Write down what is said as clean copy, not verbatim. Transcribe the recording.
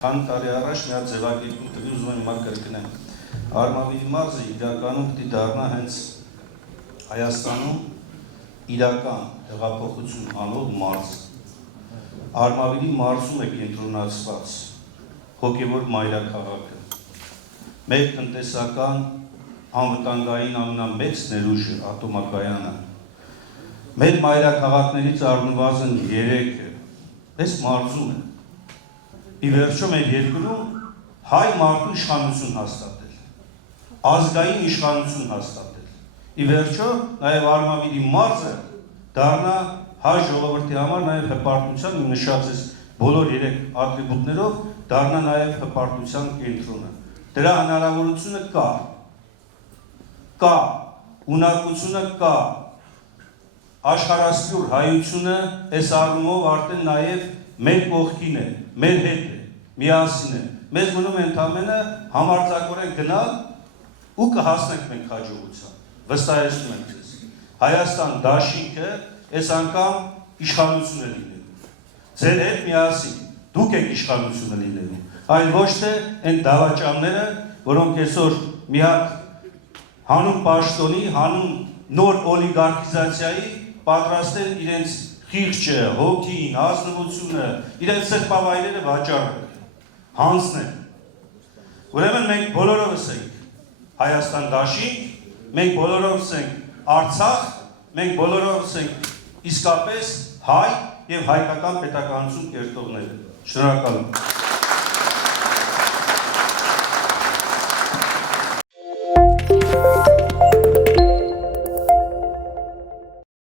Քանի տարի առաջ մի հատ ձևակերպում տվի ուզում եմ հիմա կրկնեմ։ Արմավիրի մարզը իրականում պիտի դառնա հենց Հայաստանում իրական հեղափոխություն անող մարզ։ Արմավիրի մարզում է կենտրոնացված հոգևոր մայրաքաղաքը։ Մեր տնտեսական անվտանգային ամենամեծ ներուժը ատոմակայանը։ Մեր մայրաքաղաքներից առնվազն 3-ը այս մարզում է։ Ի վերջո մեր երկրում հայ մարդու իշխանություն հաստատել, ազգային իշխանություն հաստատել։ Ի վերջո նաև Արմավիրի մարզը դառնա հայ ժողովրդի համար նաև հպարտության ու նշած բոլոր 3 ատրիբուտներով դառնա նաև հպարտության կենտրոնը։ Դրա հնարավորությունը կա, ունակությունը կա, աշխարհասփյուր հայությունը այս առումով արդեն նաև մեր կողքին է, մեր հետ է, միասին է։ Մեզ մնում է ընդամենը համարձակորեն գնալ ու կհասնենք մենք հաջողության։ Վստահեցնում եմ ձեզ։ Հայաստան դաշինքը այս անգամ իշխանություն է լինելու։ Ձեր հետ միասին դուք եք իշխանությունը լինելու, այլ ոչ թե այն դավաճանները, որոնք այսօր մի հատ հանուն պաշտոնի, հանուն նոր օլիգարխիզացիայի պատրաստ են իրենց խիղճը, հոգին, ազնվությունը, իրենց սրբավայրերը վաճառել, հանձնել։ Ուրեմն մենք բոլորովս ենք Հայաստան դաշինք, մենք բոլորովս ենք Արցախ, մենք բոլորովս ենք իսկապես հայ եւ հայկական պետականություն կերտողները։ Շնորհակալ եմ։